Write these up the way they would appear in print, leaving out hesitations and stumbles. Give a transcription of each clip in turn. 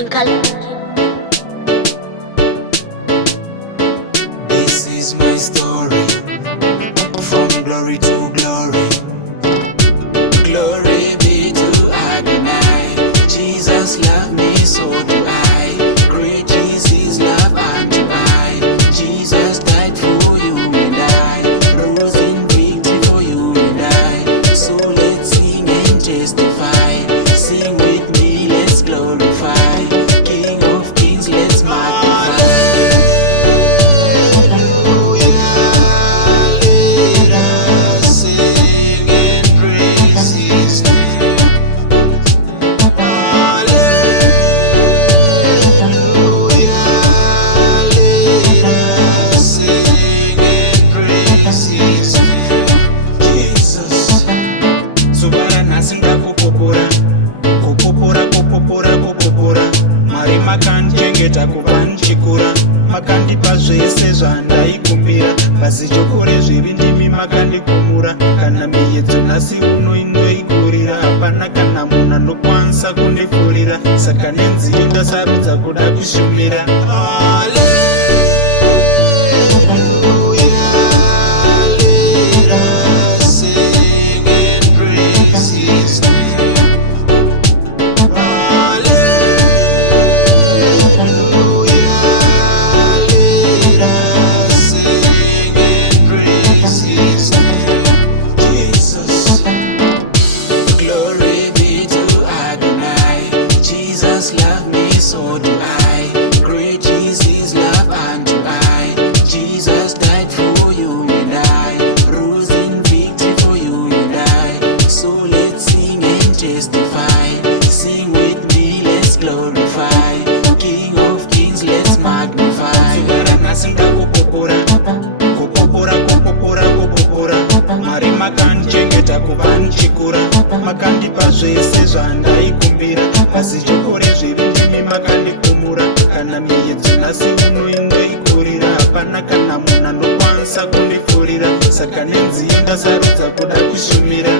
Twinkle. This is my story, from glory to glory. Glory be to Adonai. Jesus loved me, so do I. Great is his love unto I. Jesus died for you and I, rose in victory for you and I. So let's sing and testify. Sing with me, let's glorify. King of kings, let's magnify. Makandichengeta kuva ndichikura, makandipa zvese zvandaikumbira. Pasi chokore zvivi ndimi makandikumura, kana miyedzo nhasi uno inoigurira. Hapana kana munhu anokwanisa kundifurira, saka nenziyo ndasarudza kuda kushumira. Love me, so do I. Great is his love unto I. Jesus died for you and I, rose in victory for you and I. So let's sing and testify. Sing with me, let's glorify. King of kings, let's magnify. Mari makandichengeta kuva ndichikura, makandipa zvese zvandaikumbira. Pasi chokore zviri ndimi makandikumura, kana miyedzo nhasi uno inoigurira. Hapana kana munhu anokwanisa kundifurira, saka nenziyo ndasarudza kuda kushumira.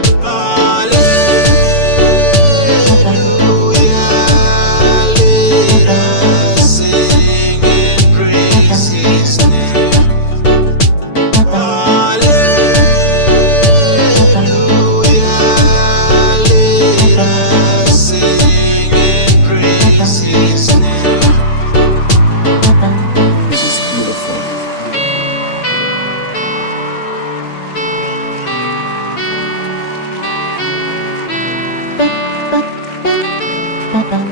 Bye.